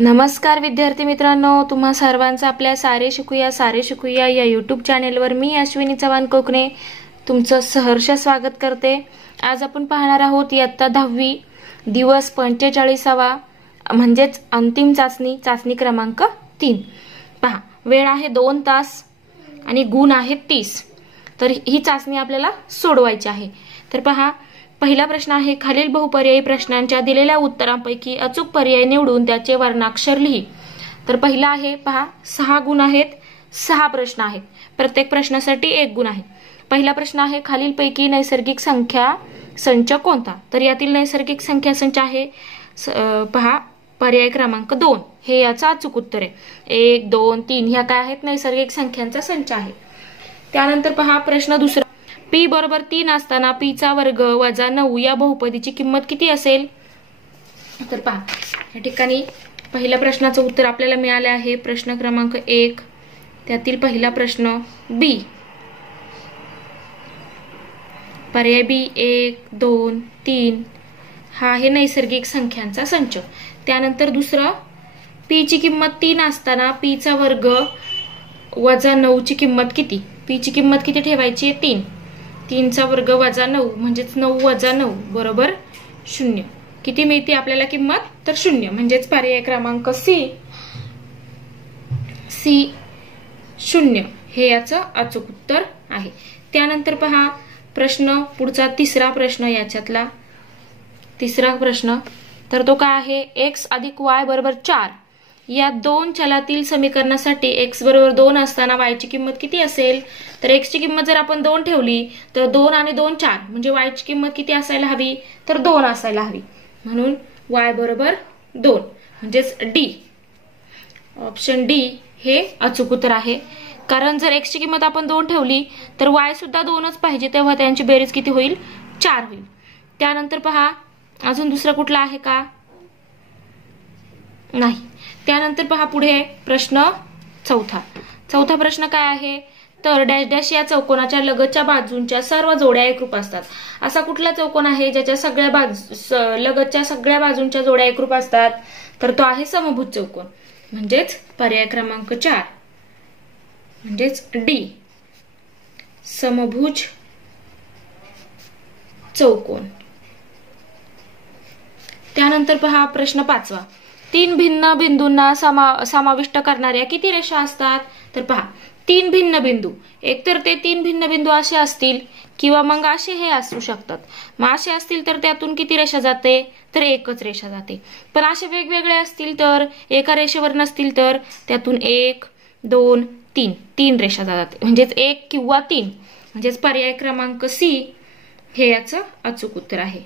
नमस्कार विद्यार्थी मित्रांनो, तुम्हा सर्वांचं आपल्या सारे शिकूया या यूट्यूब चॅनेलवर मी अश्विनी चव्हाण कोकणे तुमचं सहर्ष स्वागत करते। आज आपण पाहणार आहोत इयत्ता 10वी दिवस 45वा म्हणजेच अंतिम चाचणी क्रमांक 3। पहा, वेळ आहे 2 तास आणि गुण आहेत 30। तर ही चाचणी आपल्याला सोडवायची आहे। तर पहा, पहिला प्रश्न आहे, खालील बहुपर्यायी प्रश्नांच्या दिलेल्या उत्तरांपैकी अचूक पर्याय निवडून त्याचे वर्णाक्षर लिही। तर पहिला आहे, पहा 6 गुण आहेत, 6 प्रश्न आहेत, प्रत्येक प्रश्नासाठी 1 गुण आहे। पहिला प्रश्न आहे, खालीलपैकी नैसर्गिक संख्या संच कोणता? तर यातील नैसर्गिक संख्या संच आहे पहा पर्याय क्रमांक 2 हे याचं अचूक उत्तर आहे। 1 2 3 ह्या काय आहेत? नैसर्गिक संख्यांचा संच आहे। त्यानंतर पहा प्रश्न दुसरा, p बरोबर 3 असताना p चा वर्ग वजा 9 या बहुपदीची किंमत किती असेल? तर पहा, या ठिकाणी पहिल्या प्रश्नाचं उत्तर आपल्याला मिळाले आहे। प्रश्न क्रमांक 1 त्यातील पहिला प्रश्न b, पर्याय b 1 2 3 हा आहे नैसर्गिक संख्यांचा संच। त्यानंतर दुसरं, p ची किंमत 3 असताना p चा वर्ग वजा 9 ची किंमत किती? p ची किंमत किती ठेवायची आहे? 3। 3 चा वर्ग वजा 9 म्हणजेच 9 वजा 9 बरोबर 0। किती मिळते आपल्याला किंमत? तर 0, म्हणजेच पर्याय क्रमांक सी 0 हे याचं अचूक उत्तर आहे। त्यानंतर पहा प्रश्न पुढचा तिसरा प्रश्न, याच्यातला तिसरा प्रश्न, तर तो काय आहे, x अधिक y बरोबर 4 या दोन चलातील समीकरणासाठी x बरोबर 2 असताना y ची किंमत किती असेल? तर x ची किंमत जर आपण 2 ठेवली तर 2 आणि 2 4 म्हणजे y ची किंमत किती असायला हवी? तर 2 असायला हवी। म्हणून y बरोबर 2 म्हणजेच डी, ऑप्शन डी हे अचूक उत्तर आहे। कारण जर x ची किंमत आपण 2 ठेवली तर y सुद्धा 2च पाहिजे, तेव्हा त्यांची बेरीज किती होईल? 4 होईल। त्यानंतर पहा अजून दुसरा कुठला आहे का? नाही। त्यानंतर पहा पुढे प्रश्न चौथा प्रश्न काय आहे, तर डॅश डॅश या चौकोनाच्या लगतच्या बाजूंच्या सर्व जोड्या एकरूप असतात। असा कुठला चौकोन आहे ज्याच्या सगळ्या लगतच्या सगळ्या बाजूंच्या जोड्या एकरूप असतात? तर तो आहे समभुज चौकोन, म्हणजेच पर्याय क्रमांक 4 म्हणजेच डी, समभुज चौकोन। त्यानंतर पहा प्रश्न 5, 3 भिन्न बिंदूंना समाविष्ट करणाऱ्या किती रेषा असतात? तर पहा 3 भिन्न बिंदू, एकतर ते 3 भिन्न बिंदू असे असतील किंवा मग असे हे असू शकतात। मग असे असतील तर त्यातून किती रेषा जाते? तर एकच रेषा जाते। पण असे वेगवेगळे असतील तर, एका रेषेवर नसतील तर त्यातून 1 2 3 3 रेषा जाते, म्हणजेच 1 किंवा 3 म्हणजेच पर्याय क्रमांक सी हे याचं अचूक उत्तर आहे,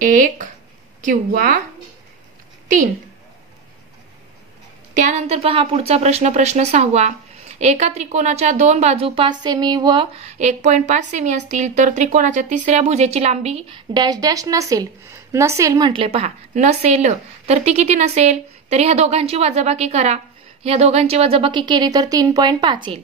1 किंवा 3। त्यानंतर पहा पुढचा प्रश्न 6, एका त्रिकोणाच्या 2 बाजू 5 सेमी व 1.5 सेमी असतील तर त्रिकोणाच्या तिसऱ्या भुजेची लांबी डॅश डॅश नसेल म्हटले। पहा नसेल तर ती किती नसेल? तर ह्या दोघांची वजाबाकी करा, ह्या दोघांची वजाबाकी केली तर 3.5 येईल।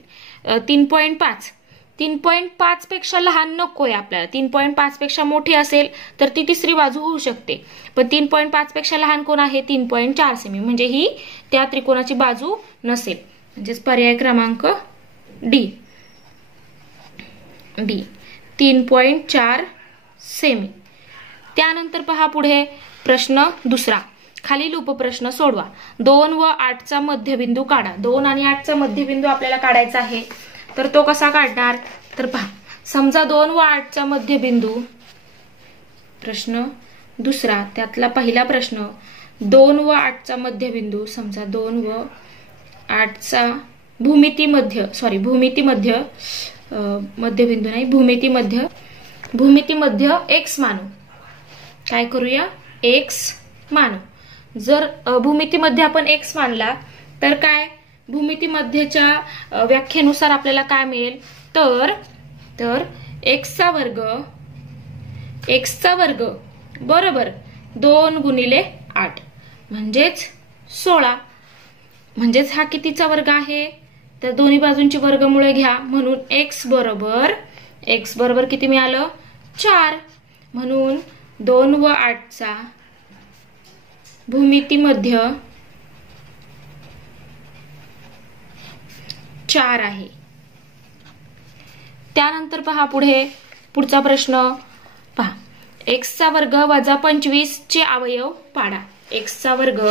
3.5 पेक्षा लहान नकोय आपल्याला, 3.5 पेक्षा मोठी असेल तर ती तिसरी बाजू होऊ शकते, पण 3.5 पेक्षा लहान कोण आहे? 3.4 सेमी, म्हणजे ही त्या त्रिकोणाची बाजू नसेल, म्हणजेच पर्याय क्रमांक डी 3.4 सेमी। त्यानंतर पहा पुढे प्रश्न दुसरा, खालील उपप्रश्न सोडवा। 2 व 8 चा मध्यबिंदू काढा। 2 आणि 8 चा मध्यबिंदू आपल्याला काढायचा आहे, तर तो कसा काढणार? तर पहा, समजा 2 व 8 चा मध्यबिंदू, प्रश्न दुसरा त्यातला पहिला प्रश्न, 2 व 8 चा मध्यबिंदू, समजा 2 व 8 चा भूमितीमध्य x मानू। काय करूया? x मानू। जर भूमितीमध्ये आपण x मानला तर काय भूमितीमध्यच्या व्याख्येनुसार आपल्याला काय मिळेल? तर x चा वर्ग बरोबर 2 गुणिले 8 म्हणजेच 16, म्हणजेच हा कितीचा वर्ग आहे? तर दोन्ही बाजूंची वर्गमुळे घ्या, म्हणून x बरोबर किती मिळालं? 4। म्हणून 2 व 8 चा भूमितीमध्य 4 आहे. त्यानंतर पहा पुढचा प्रश्न पहा. x चा वर्ग वजा 25 चे अवयव पाडा. x चा वर्ग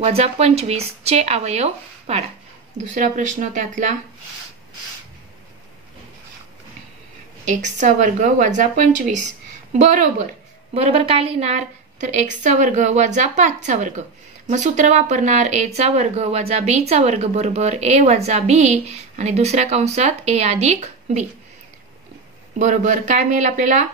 वजा 25 चे अवयव पाडा. दुसरा प्रश्न त्यातला x चा वर्ग वजा 25 बरोबर काय लिहिणार तर x चा वर्ग वजा 5 चा वर्ग. मग सूत्र वापरणार a चा वर्ग वजा b चा वर्ग बरोबर a वजा b आणि दुसऱ्या कंसात a अधिक b बरोबर काय मिळेल आपल्याला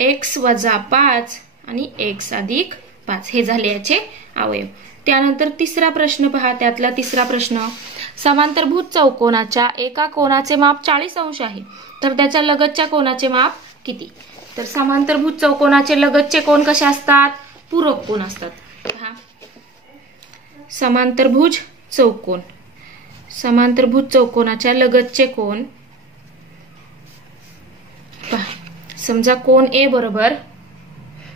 x वजा 5 आणि x अधिक 5 हे झाले याचे अवयव. त्यानंतर तिसरा प्रश्न पहा. त्यातला तिसरा प्रश्न समांतरभुज चौकोनाच्या एका कोनाचे माप 40 अंश आहे तर त्याच्या लगतच्या कोनाचे माप किती. तर समांतरभुज चौकोनाचे लगतचे कोन कसे असतात पूरक कोन असतात. पहा समांतरभुज चौकोनाच्या लगतचे कोन पहा. समजा कोन A बरोबर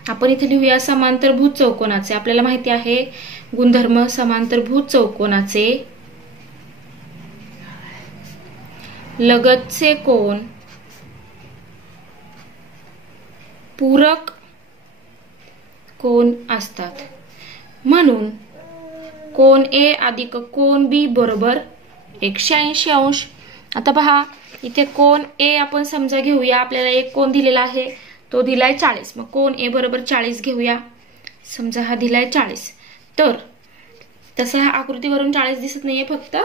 आपण इथे लिहूया समांतरभुज चौकोनाचे. आपल्याला माहिती आहे गुणधर्म समांतरभुज चौकोनाचे लगतचे कोन पूरक कोन असतात. म्हणून कोन A अधिक कोन B बरोबर 180 अंश. आता पहा इथे कोन A आपण समजा घेऊया. आपल्याला एक कोन दिलेला आहे तो दिलाय 40. मग कोन A बरोबर 40 घेऊया. समजा हा दिलाय 40 तर तसं ह्या आकृतीवरून 40 दिसत नाहीये फक्त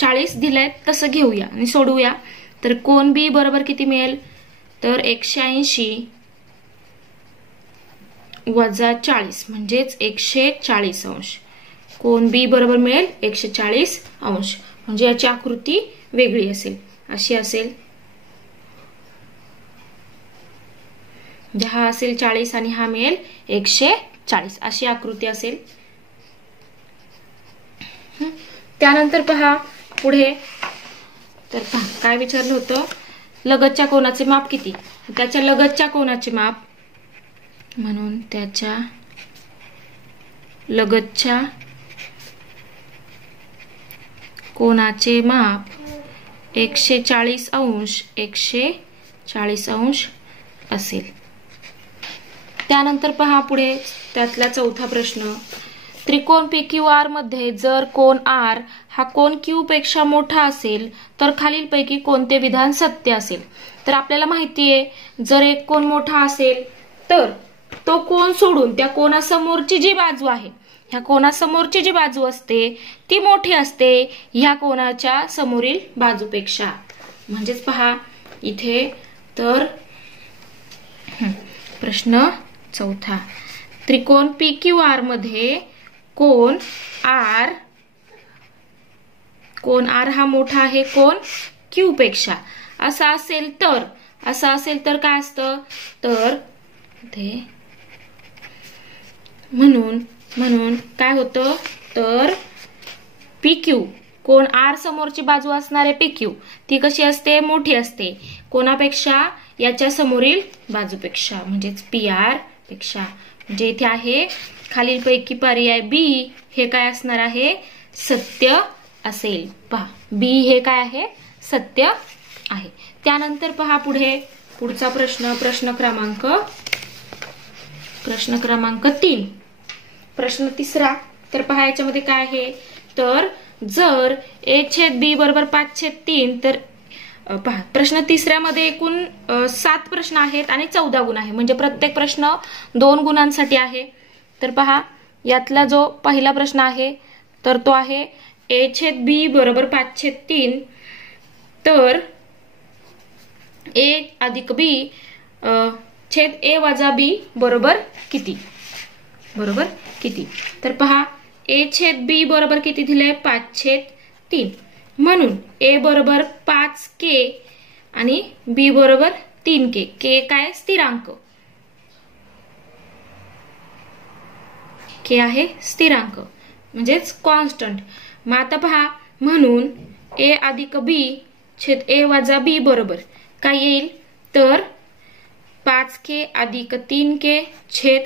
40 दिलाय तसं घेऊया आणि सोडवूया. तर कोन B बरोबर किती मिळेल तर 180 वजा 40 म्हणजेच 140 अंश. कोन B बरोबर मिळेल 140 अंश. म्हणजे याची आकृती वेगळी असेल अशी असेल. हा असेल 40 आणि हा मिळेल 140 अशी आकृती असेल. त्यानंतर पहा पुढे तर पहा काय विचारलं होतं लगतच्या कोनाचे माप किती. त्याच्या लगतच्या कोनाचे माप म्हणून त्याच्या लगतच्या कोनाचे माप 140 अंश असेल. त्यानंतर पहा पुढे त्यातला चौथा प्रश्न त्रिकोण PQR मध्ये जर कोन R हा कोन Q पेक्षा मोठा असेल तर खालीलपैकी कोणते विधान सत्य असेल. तर आपल्याला माहितीये जर एक कोन मोठा असेल तर तो कोन सोडून त्या कोनासमोरची जी बाजू आहे ह्या कोनासमोरची जी बाजू असते ती मोठी असते ह्या कोनाच्या समोरील बाजूपेक्षा. म्हणजेच पहा इथे तर प्रश्न चौथा त्रिकोण PQR मध्ये कोन R हा मोठा आहे कोन Q पेक्षा. असा असेल तर काय असतं तर ते म्हणून काय होतं तर PQ कोन R समोरची बाजू असणारे PQ ती कशी असते मोठी असते कोणापेक्षा याच्या समोरील बाजूपेक्षा म्हणजेच PR पेक्षा. म्हणजे इथे आहे खालीलपैकी पर्याय B हे काय असणार आहे सत्य असेल. पहा B हे काय आहे सत्य आहे. त्यानंतर पहा पुढचा प्रश्न क्रमांक 3 प्रश्न तिसरा. तर पहा याच्यामध्ये काय आहे तर जर A/B बरोबर 5/3 तर पहा प्रश्न तिसऱ्यामध्ये एकूण 7 प्रश्न आहेत आणि 14 गुण आहे म्हणजे प्रत्येक प्रश्न 2 गुणांसाठी आहे. तर पहा यातला जो पहिला प्रश्न आहे तर तो आहे A/B बरोबर 5/3 तर A अधिक B छेद A वजा B बरोबर किती तर पहा A/B बरोबर किती दिले 5/3 म्हणून A बरोबर 5K आणि B बरोबर 3K. K काय स्थिरांक K आहे स्थिरांक म्हणजेच कॉन्स्टंट. मग आता पहा म्हणून A अधिक B छेद A वजा B बरोबर काय येईल तर 5K अधिक 3K छेद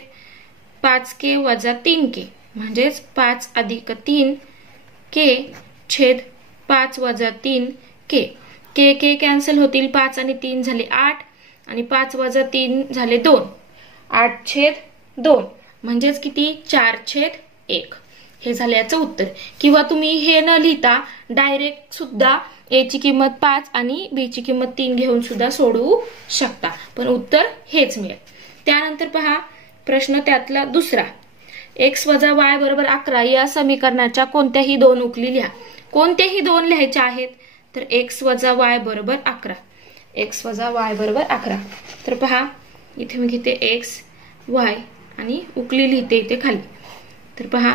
5K वजा 3K म्हणजेच 5 अधिक 3K छेद 5 वजा 3 के के के कॅन्सल होतील, 5 आणि 3 झाले 8 आणि 5 वजा 3 झाले 2, 8/2 म्हणजेच किती 4/1 हे झाले याचं उत्तर. किंवा तुम्ही हे न लिहिता डायरेक्ट सुद्धा ए ची किंमत 5 आणि बी ची किंमत 3 घेऊन सुद्धा सोडवू शकता, पण उत्तर हेच मिळेल. त्यानंतर पहा प्रश्न त्यातला दुसरा, x वजा y बरोबर 11 या समीकरणाच्या कोणत्याही दोन उकली लिहा. कोणत्याही दोन लिहायच्या आहेत, तर x वजा y बरोबर 11, x वजा y बरोबर 11. तर पहा इथे मी घेते x y आणि उकली लिहिते इथे खाली. तर पहा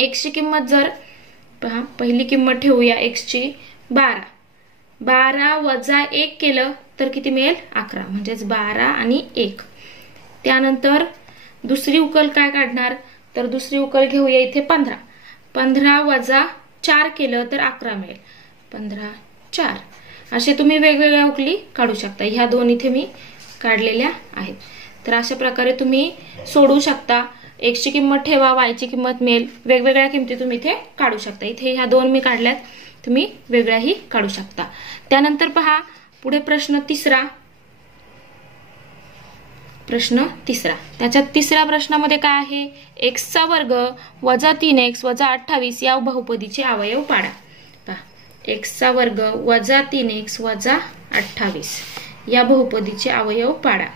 x ची किंमत जर पहा पहिली किंमत ठेवूया x ची 12, 12 वजा 1 केलं तर किती मिळेल 11, म्हणजेच 12 आणि 1. त्यानंतर दुसरी उकल काय काढणार, तर दुसरी उकल घेऊया इथे 15, 15 वजा 4 केलं तर 11 मिळेल, 15 4. असे तुम्ही वेगवेगळ्या उकली काढू शकता. ह्या दोन इथे मी काढलेल्या आहेत. तर अशा प्रकारे तुम्ही सोडवू शकता. x ची किंमत ठेवा, y ची किंमत मिळेल, वेगवेगळ्या किमती तुम्ही इथे काढू शकता. इथे ह्या दोन मी काढल्यात, तुम्ही वेगळ्याही काढू शकता. त्यानंतर पहा पुढे प्रश्न तिसरा, त्याच्यात तिसऱ्या प्रश्नामध्ये काय आहे, x चा वर्ग वजा 3x वजा 28 या बहुपदीचे अवयव पाडा. x चा वर्ग वजा 3x वजा 28 या बहुपदीचे अवयव पाडा.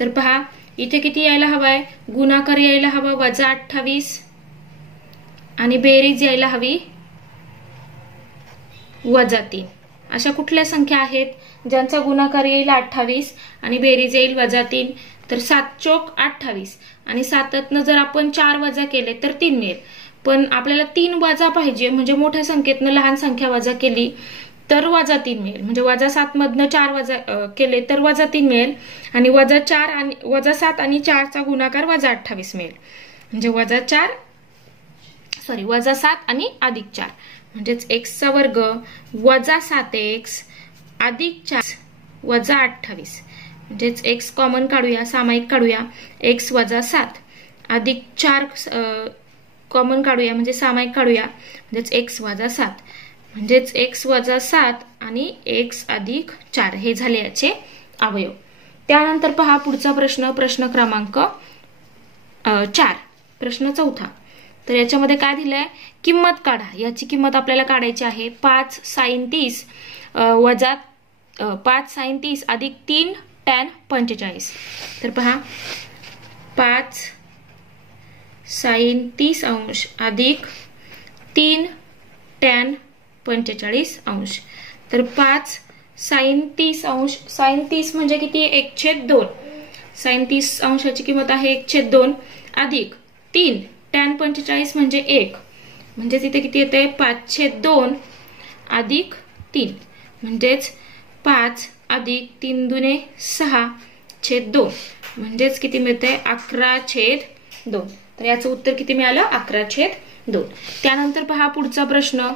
तर पहा इथे किती यायला हवाय, गुणाकार यायला हवा वजा 28 आणि बेरीज यायला हवी वजा 3. अशा कुठल्या संख्या आहेत ज्यांचा गुणाकार येईल 28 आणि बेरीज येईल वजा 3, तर 7 चोक 28 आणि 7तनं जर आपण 4 वजा केले तर 3 मिळेल. पण आपल्याला 3 वजा पाहिजे, म्हणजे मोठ्या संख्येतनं लहान संख्या वजा केली तर वजा 3 मिळेल. म्हणजे वजा 7 मधनं 4 वजा केले तर वजा 3 मिळेल आणि वजा 4 आणि वजा 7 आणि 4चा गुणाकार वजा 28 मिळेल. म्हणजे वजा 7 आणि अधिक 4 म्हणजेच x चा वर्ग वजा 7x अधिक 4 वजा 28. म्हणजेच x कॉमन काढूया, सामायिक काढूया, x वजा 7 अधिक 4 कॉमन काढूया म्हणजे सामायिक काढूया, म्हणजेच x वजा 7, म्हणजेच x वजा 7 आणि x अधिक 4 हे झाले याचे अवयव. त्यानंतर पहा पुढचा प्रश्न, प्रश्न क्रमांक 4, प्रश्न चौथा. तर याच्यामध्ये काय दिलंय, किंमत काढा. याची किंमत आपल्याला काढायची आहे 5 sin 30 वजा 5 sin 30 अधिक 3 tan 45. तर पहा 5 sin 30 अंश अधिक 3 tan 45 अंश. तर 5 sin 30 अंश, sin 30 म्हणजे किती 1/2, sin 30 अंशाची किंमत आहे 1/2 अधिक 3 tan 45 म्हणजे 1, म्हणजे तिथे किती येते 5/2 अधिक 3, म्हणजेच 5 अधिक 3 दुने 6/2 म्हणजेच किती मिळते 11/2. तर याचं उत्तर किती मिळालं 11/2. त्यानंतर पहा पुढचा प्रश्न,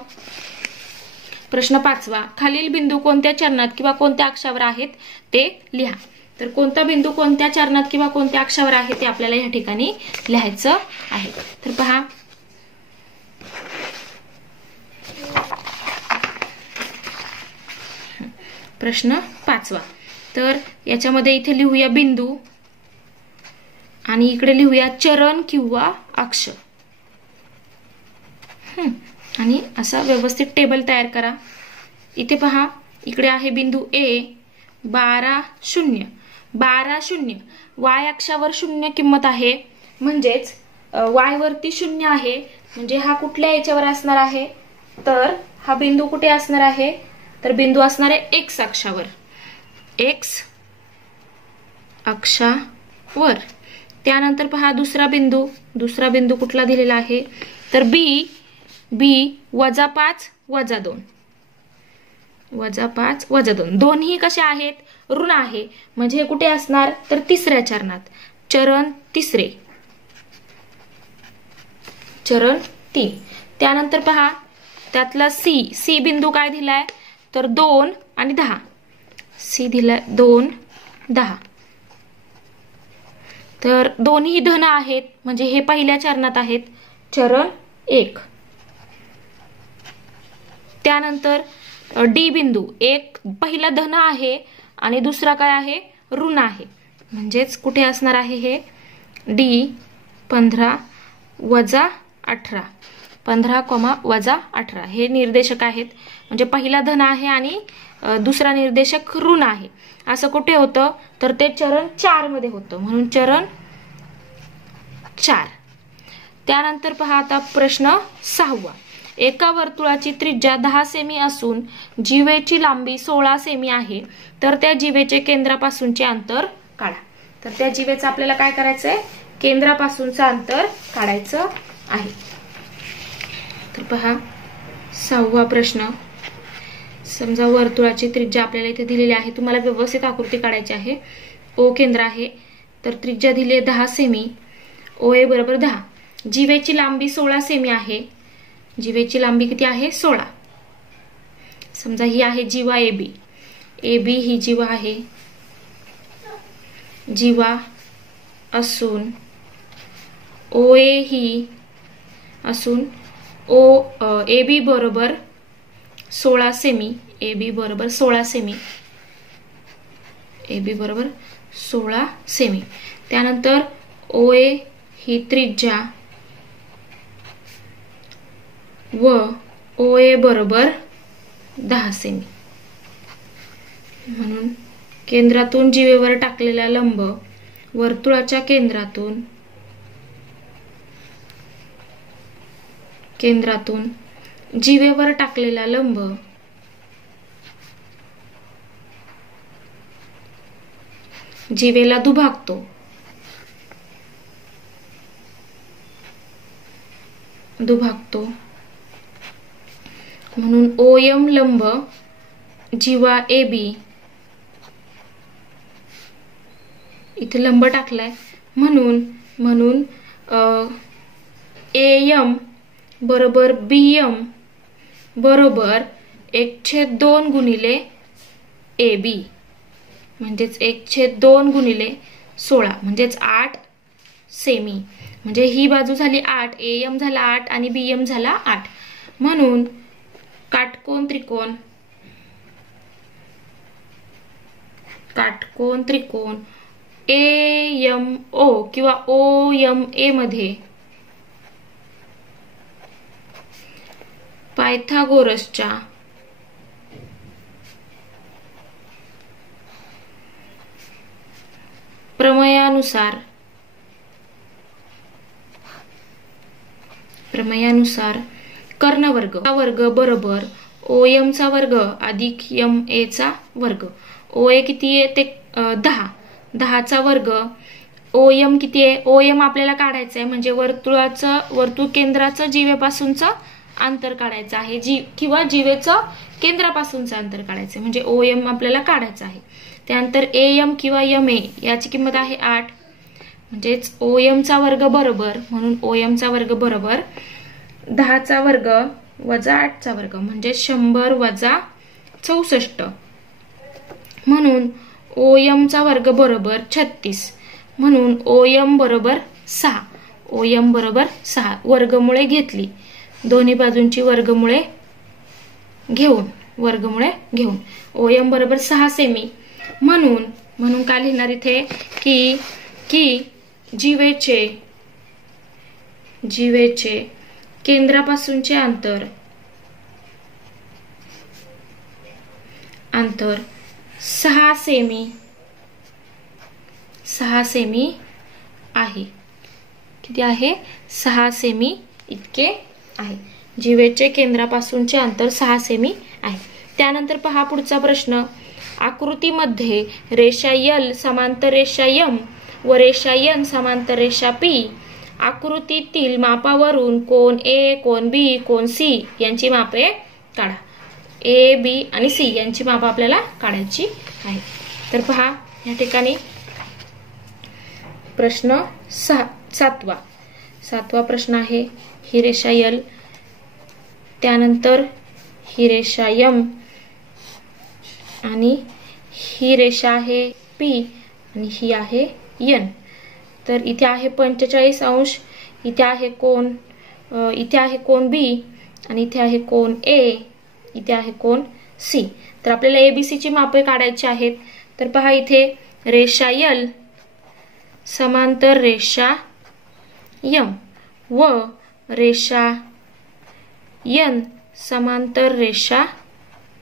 प्रश्न 5वा. खालील बिंदू कोणत्या चरणात किंवा कोणत्या अक्षावर आहेत ते लिहा. तर कोणता बिंदू कोणत्या चरणात किंवा कोणत्या अक्षावर आहे ते आपल्याला या ठिकाणी लिहायचं आहे. तर पहा प्रश्न 5वा. तर याच्यामध्ये इथे लिहूया बिंदू आणि इकडे लिहूया चरण किंवा अक्ष. आणि असा व्यवस्थित टेबल तयार करा. इथे पहा इकडे आहे बिंदू A 12 0, 12 0. y अक्षावर 0 किंमत आहे, म्हणजेच y वरती 0 आहे, म्हणजे हा कुठल्या याच्यावर असणार आहे, तर हा बिंदू कुठे असणार आहे, तर बिंदू असणार आहे x अक्षावर, x अक्षावर. त्यानंतर पहा दुसरा बिंदू कुठला दिलेला आहे, तर b वजा 5 वजा 2, वजा 5 वजा 2. दोन्ही कसे आहेत ऋण आहे, म्हणजे हे कुठे असणार, तर तिसऱ्या चरणात, चरण तिसरे, चरण 3. त्यानंतर पहा त्यातला सी बिंदू काय दिलाय, तर 2 आणि 10. सी दिलाय 2 10. तर दोन्ही धन आहेत, म्हणजे हे पहिल्या चरणात आहेत, चरण 1. त्यानंतर डी बिंदू, एक पहिला धन आहे आणि दुसरा काय आहे, ऋण आहे. म्हणजेच कुठे असणार आहे हे डी 15 वजा 18, 15,-18 हे निर्देशक आहेत. म्हणजे पहिला धन आहे आणि दुसरा निर्देशक ऋण आहे. असं कुठे होतं तर ते चरण 4 मध्ये होतं, म्हणून चरण 4. त्यानंतर पहा आता प्रश्न 6. एका वर्तुळाची त्रिज्या 10 सेमी असून जीवेची लांबी 16 सेमी आहे, तर त्या जीवेचे केंद्रापासूनचे अंतर काढा. तर त्या जीवेचं आपल्याला काय करायचंय, केंद्रापासूनचं अंतर काढायचं आहे. तर पहा 6वा प्रश्न. समजा वर्तुळाची त्रिज्या आपल्याला इथे दिलेली आहे, तुम्हाला व्यवस्थित आकृती काढायची आहे. ओ केंद्र आहे, तर त्रिज्या दिली आहे 10 सेमी, ओ ए बरोबर 10. जीवेची लांबी 16 सेमी आहे, जीवेची लांबी किती आहे 16. समजा ही आहे जीवा ए बी, ए बी ही जीवा आहे, जीवा असून ओ ए ही असून ओ ए बी बरोबर 16 सेमी, ए बी बरोबर 16 सेमी, ए बी बरोबर 16 सेमी. त्यानंतर ओ ए ही त्रिज्या व ओ ए बरोबर 10 सेमी. म्हणून केंद्रातून जीवेवर टाकलेला लंब वर्तुळाच्या केंद्रातून जीवेवर टाकलेला लंब जीवेला दुभागतो. म्हणून ओ एम लंब जीवा ए बी, इथे लंब टाकलाय, म्हणून ए एम बरोबर बी एम बरोबर 1/2 गुणिले ए बी, म्हणजेच 1/2 गुणिले 16 म्हणजेच 8 सेमी. म्हणजे ही बाजू झाली 8, ए एम झाला 8 आणि बी एम झाला 8. म्हणून काटकोन त्रिकोण ए एम ओ किंवा ओ एम ए मध्ये पायथागोरसच्या प्रमेयानुसार कर्णवर्ग बरोबर ओ एम चा वर्ग अधिक एम ए चा वर्ग. ओ ए किती आहे ते 10 चा वर्ग. ओ एम किती आहे, ओ एम आपल्याला काढायचं आहे, म्हणजे वर्तुळ केंद्राचं जीवेपासूनचं अंतर काढायचं आहे, किंवा जीवेचं केंद्रापासूनचं अंतर काढायचं, म्हणजे ओ एम आपल्याला काढायचं आहे. त्यानंतर ए एम किंवा एम ए याची किंमत आहे 8, म्हणजेच ओ एम चा वर्ग बरोबर, म्हणून ओ एम चा वर्ग बरोबर 10 चा वर्ग वजा 8 चा वर्ग, म्हणजे 100 वजा 64. म्हणून ओ एम चा वर्ग बरोबर 36, म्हणून ओ एम बरोबर 6. ओ एम बरोबर 6. वर्गमुळे घेतली, दोन्ही बाजूंची वर्गमुळे घेऊन ओ एम बरोबर 6 सेमी. म्हणून काय लिहिणार इथे की जीवेचे केंद्रापासूनचे अंतर 6 सेमी आहे. किती आहे, 6 सेमी इतके आहे. जीवेचे केंद्रापासूनचे अंतर 6 सेमी आहे. त्यानंतर पहा पुढचा प्रश्न. आकृतीमध्ये रेषा एल समांतर रेषा एम व रेषा एन समांतर रेषा पी. आकृतीतील मापावरून कोन ए, कोन बी, कोन सी यांची मापे काढा. ए, बी आणि सी यांची माप आपल्याला काढायची आहे. तर पहा या ठिकाणी प्रश्न 7वा प्रश्न आहे. ही रेषा एल, त्यानंतर ही रेषा एम आणि ही रेषा आहे पी आणि ही आहे एन. तर इथे आहे 45 अंश, इथे आहे कोन बी आणि इथे आहे कोन ए इथे आहे कोण सी. तर आपल्याला एबीसी ची मापे काढायची आहेत. तर पहा इथे रेषा यल समांतर रेषा यम व रेषा यन समांतर रेषा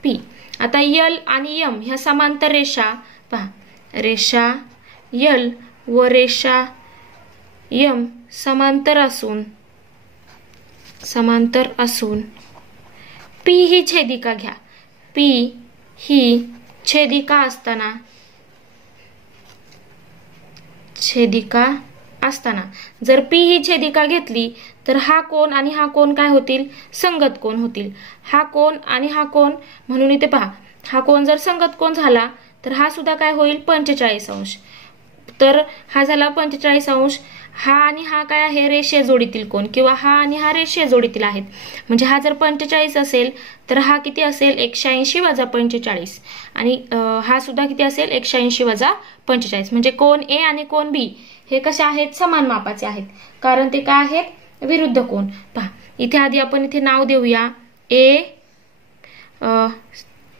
पी. आता यल आणि यम ह्या समांतर रेषा पहा, रेषा यल व रेषा यम समांतर असून पी ही छेदिका घ्या. पी ही छेदिका असताना जर पी ही छेदिका घेतली तर हा कोण आणि हा कोण काय होतील, संगत कोण होतील. हा कोण आणि हा कोण, म्हणून इथे पहा हा कोण जर संगत कोण झाला तर हा सुद्धा काय होईल 45 अंश. तर हा झाला 45 अंश. हा आणि हा काय आहे रेषीय जोडीतील कोण, किंवा हा आणि हा रेषीय जोडीतील आहेत. म्हणजे हा जर 45 असेल तर हा किती असेल 180 वजा 45 आणि हा सुद्धा किती असेल 180 वजा 45. म्हणजे कोण ए आणि कोण बी हे कसे आहेत, समान मापाचे आहेत, कारण ते काय आहेत विरुद्ध कोण. पहा इथे आधी आपण इथे नाव देऊया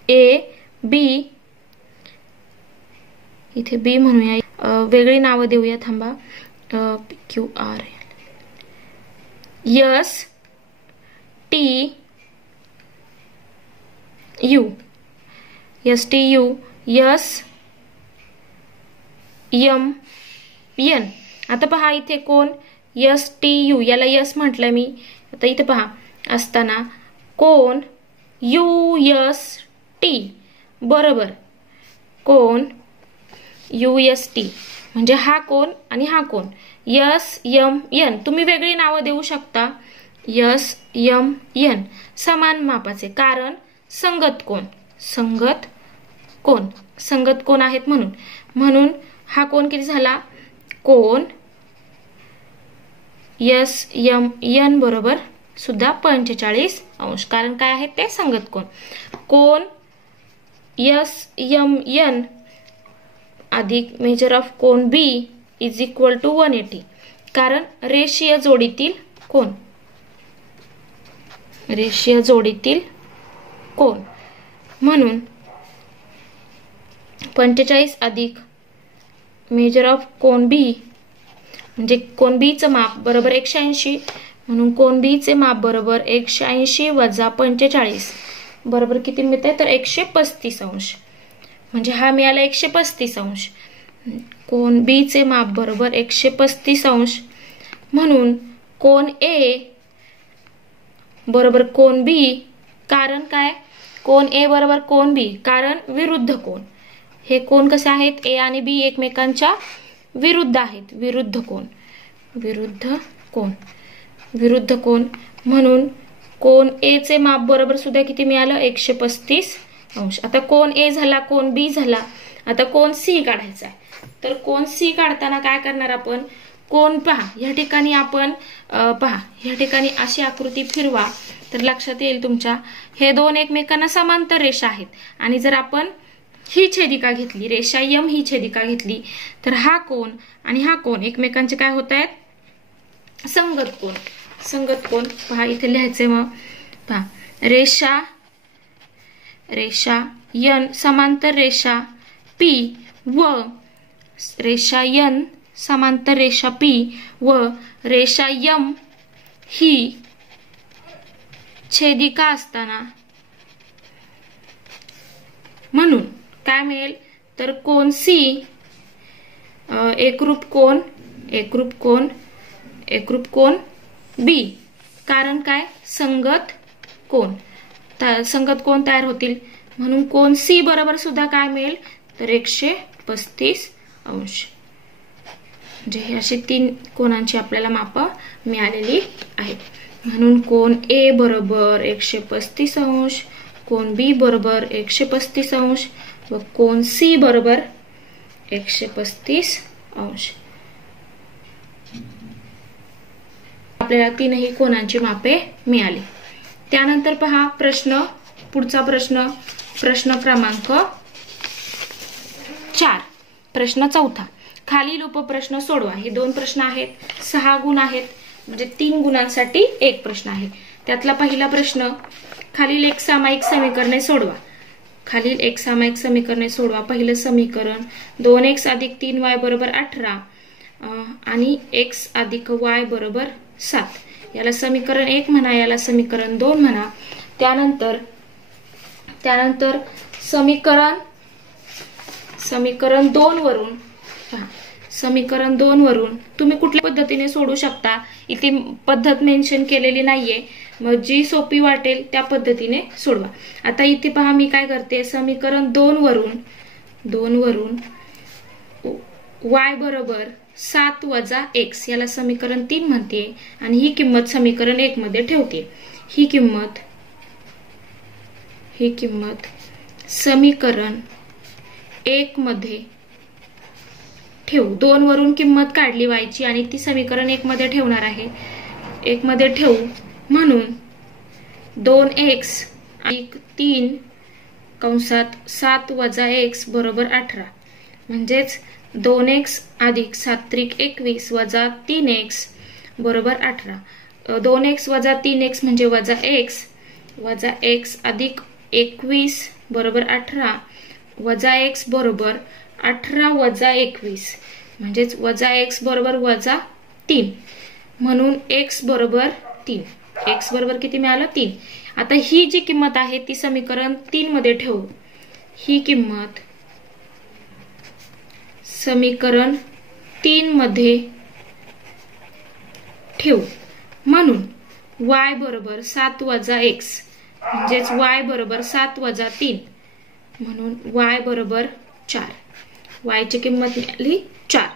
ए बी, इथे बी म्हणूया, वेगळी नावं देऊया, थांबा. Q R S T U, S T U, S M N. आता पहा इथे कोण एस टी यू, याला यस म्हटलं मी. आता इथे पहा असताना कोण यू एस टी बरोबर कोण यू एस टी, म्हणजे हा कोण आणि हा कोण एस एम एन. तुम्ही वेगळी नावं देऊ शकता. एस एम एन समान मापाचे, कारण संगत कोण आहेत म्हणून हा कोण किती झाला, कोण एस एम एन बरोबर सुद्धा 45 अंश, कारण काय आहे ते संगत कोण. कोण एस एम एन अधिक मेजर ऑफ कोण बी इज इक्वल टू 180, कारण रेषीय जोडीतील कोण. म्हणून 45 अधिक मेजर ऑफ कोण बी म्हणजे कोण बी चं माप बरोबर 180, म्हणून कोण बी चे माप बरोबर 180 वजा 45 बरोबर किती मिळते तर 135 अंश. म्हणजे हा मिळाला 135 अंश. कोण बी चे माप बरोबर 135 अंश, म्हणून कोण ए बरोबर कोण बी, कारण काय कोण ए बरोबर कोण बी, कारण विरुद्ध कोण. हे कोण कसे आहेत, ए आणि बी एकमेकांच्या विरुद्ध आहेत, विरुद्ध कोण. म्हणून कोण ए चे माप बरोबर सुद्धा किती मिळालं 135 अंश. आता कोण ए झाला, कोण बी झाला, आता कोण सी काढायचा आहे. तर कोण सी काढताना काय करणार आपण, कोण पहा या ठिकाणी आपण पहा या ठिकाणी अशी आकृती फिरवा तर लक्षात येईल तुमच्या, हे दोन एकमेकांना समांतर रेषा आहेत आणि जर आपण ही छेदिका घेतली, रेषा यम ही छेदिका घेतली, तर हा कोण आणि हा कोण एकमेकांचे काय होत आहेत, संगत कोण. पहा इथे लिहायचे, मग पहा रेषा यन समांतर रेषा पी व रेषा यन समांतर रेषा पी व रेषा यम ही छेदिका असताना, म्हणून काय मिळेल तर कोण सी एकरूप कोण बी, कारण काय संगत कोण तयार होतील, म्हणून कोण सी बरोबर सुद्धा काय मिळेल तर 135 अंश. म्हणजे हे असे तीन कोणांची आपल्याला माप मिळालेली आहेत. म्हणून कोण ए बरोबर 135 अंश, कोण बी बरोबर 135 अंश व कोण सी बरोबर 135 अंश. आपल्याला तीनही कोणांची मापे मिळाली. त्यानंतर पहा पुढचा प्रश्न क्रमांक 4. प्रश्न 4. खालील उपप्रश्न सोडवा. हे 2 प्रश्न आहेत, 6 गुण आहेत, म्हणजे 3 गुणांसाठी एक प्रश्न आहे. त्यातला पहिला प्रश्न, खालील एक सामायिक समीकरणे सोडवा. खालील एक सामायिक समीकरणे सोडवा. पहिलं समीकरण 2x अधिक 3y बरोबर 18 आणि x अधिक y बरोबर 7. याला समीकरण 1 म्हणा, याला समीकरण 2 म्हणा. त्यानंतर समीकरण 2 वरून समीकरण 2 वरून तुम्ही कुठल्या पद्धतीने सोडू शकता. इथे पद्धत मेन्शन केलेली नाहीये, मग जी सोपी वाटेल त्या पद्धतीने सोडवा. आता इथे पहा मी काय करते, समीकरण 2 वरून y बरोबर 7 वजा x याला समीकरण 3 म्हणते आणि ही किंमत समीकरण 1 मध्ये ठेवते. ही किंमत समीकरण 1 मध्ये ठेवू. 2 वरून किंमत काढली y आणि ती समीकरण 1 मध्ये ठेवणार आहे. 1 मध्ये ठेवू म्हणून 2x अधिक 3 कंसात 7 वजा x बरोबर 18 म्हणजेच 2x अधिक 7 21 वजा 3x बरोबर 18. 2x वजा 3x म्हणजे वजा x अधिक 21 बरोबर 18 वजा x बरोबर 18 वजा 21 म्हणजेच वजा x बरोबर वजा 3 म्हणून x बरोबर 3. x बरोबर किती मिळालं 3. आता ही जी किंमत आहे ती समीकरण 3 मध्ये ठेवू. ही किंमत समीकरण 3 मध्ये ठेवू म्हणून y बरोबर 7 वजा x म्हणजेच y बरोबर 7 वजा 3 म्हणून y बरोबर 4. y ची किंमत मिळाली 4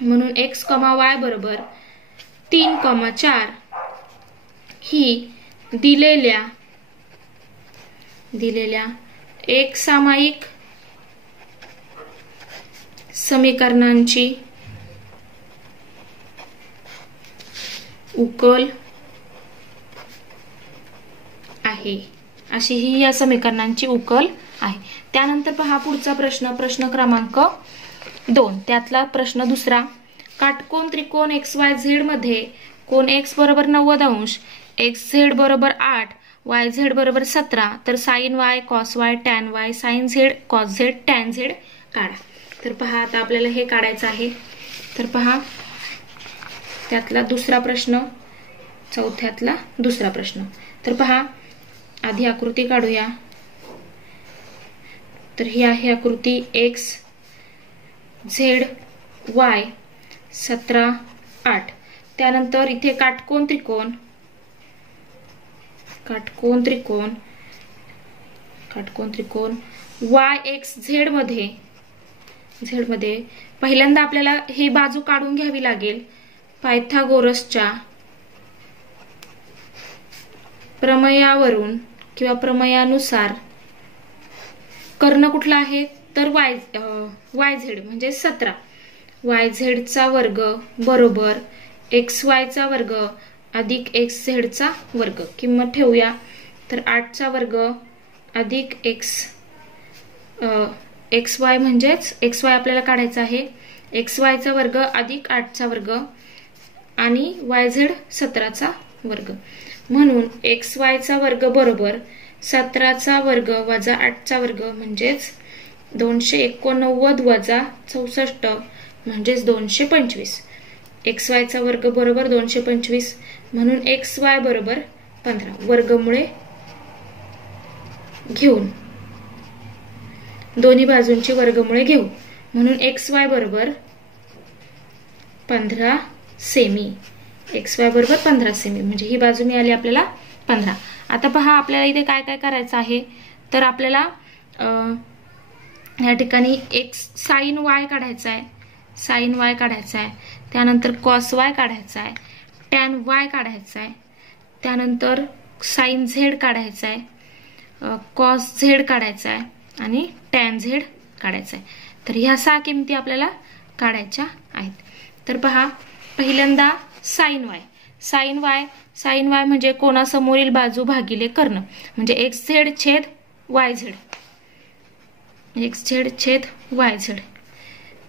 म्हणून x, y बरोबर 3, 4 ही दिलेल्या एक सामायिक समीकरणांची उकल आहे. अशी ही या समीकरणांची उकल आहे. त्यानंतर पहा पुढचा प्रश्न क्रमांक 2. त्यातला प्रश्न दुसरा, काटकोन त्रिकोण XYZ मध्ये कोण x बरोबर 90 अंश, xz बरोबर 8, yz बरोबर 17 तर sin y cos y tan y sin z cos z tan z काढा. तर पहा आता आपल्याला हे काढायचं आहे. तर पहा त्यातला दुसरा प्रश्न, चौथ्यातला दुसरा प्रश्न. तर पहा आधी आकृती काढूया. तर ही आहे आकृती x z y 17 8. त्यानंतर इथे काटकोन त्रिकोण YXZ मध्ये पहिल्यांदा आपल्याला ही बाजू काढून घ्यावी लागेल. पायथागोरसच्या प्रमेयावरून किंवा प्रमेयानुसार कर्ण कुठला आहे तर YZ म्हणजे 17. YZ चा वर्ग बरोबर XY चा वर्ग अधिक XZ चा वर्ग. किंमत ठेवूया तर 8 चा वर्ग अधिक XY म्हणजेच XY आपल्याला काढायचा आहे. XY चा वर्ग अधिक 8 चा वर्ग आणि YZ 17 चा वर्ग म्हणून XY चा वर्ग बरोबर 17 चा वर्ग वजा 8 चा वर्ग म्हणजेच 289 वजा 64 म्हणजेच 225. XY चा वर्ग बरोबर 225 म्हणून XY बरोबर 15. वर्गमुळे घेऊन दोन्ही बाजूंची वर्गमुळे घेऊ म्हणून XY बरोबर 15 सेमी. XY बरोबर 15 सेमी म्हणजे ही बाजू मिळाली आपल्याला 15. आता पहा आपल्याला इथे काय काय करायचं आहे तर आपल्याला या ठिकाणी sin y काढायचा आहे. sin y काढायचा आहे. त्यानंतर cos y काढायचा आहे. tan y काढायचा आहे. त्यानंतर sin z काढायचा आहे. cos z काढायचा आहे आणि tan z काढायचा आहे. तर ह्या 6 किमती आपल्याला काढायच्या आहेत. तर पहा पहिल्यांदा sin y म्हणजे कोणासमोरील बाजू भागिले कर्ण म्हणजे xz छेद yz.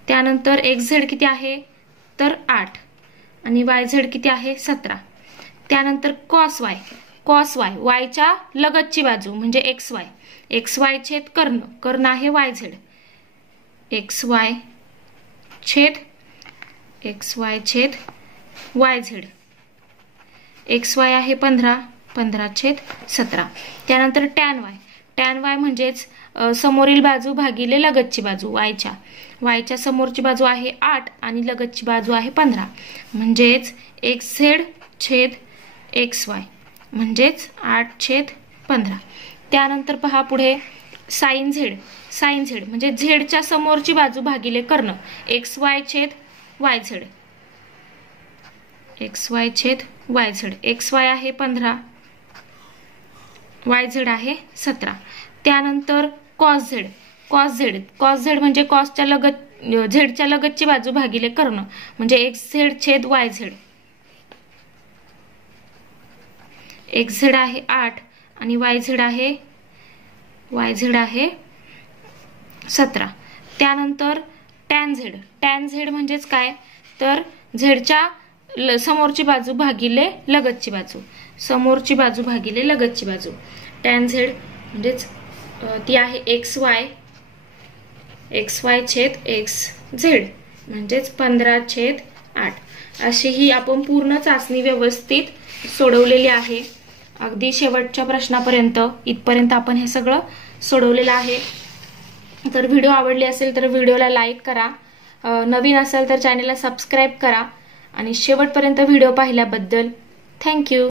त्यानंतर xz किती आहे तर 8 आणि yz किती आहे 17. त्यानंतर कॉस वाय, कॉस वाय, वायच्या लगतची बाजू म्हणजे एक्स वाय, एक्स वाय छेद कर्ण, कर्ण आहे वाय झेड, एक्स वाय छेद वाय झेड, एक्स वाय आहे 15, 15 छेद 17. त्यानंतर टॅन वाय, टॅन वाय म्हणजेच समोरील बाजू भागिले लगतची बाजू, वायच्या समोरची बाजू आहे 8 आणि लगतची बाजू आहे 15, म्हणजेच एक्स झेड छेद एक्स वाय म्हणजेच 8 छेद 15. त्यानंतर पहा पुढे साइन झेड, साइन झेड म्हणजे झेडच्या समोरची बाजू भागिले कर्ण, एक्स वाय छेद वाय झेड, एक्स वाय छेद वाय झेड, एक्स वाय आहे 15, वाय झेड आहे 17. त्यानंतर cos Z, cos Z, cos Z म्हणजे कॉसच्या लगत झेडच्या लगतची बाजू भागिले कर्ण म्हणजे एक्स झेड छेद वाय झेड, एक्स झेड आहे 8 आणि वाय झेड आहे 17. त्यानंतर टॅन झेड, टॅन झेड म्हणजेच काय तर झेडच्या समोरची बाजू भागिले लगतची बाजू, समोरची बाजू भागिले लगतची बाजू, टॅन झेड म्हणजेच ती आहे एक्स वाय छेद एक्स झेड म्हणजेच 15 छेद 8. अशी ही आपण पूर्ण चाचणी व्यवस्थित सोडवलेली आहे. अगदी शेवटच्या प्रश्नापर्यंत इथपर्यंत आपण हे सगळं सोडवलेलं आहे. तर व्हिडिओ आवडली असेल तर व्हिडिओला लाईक करा, नवीन असेल तर चॅनलला सबस्क्राईब करा आणि शेवटपर्यंत व्हिडिओ पाहिल्याबद्दल थँक्यू.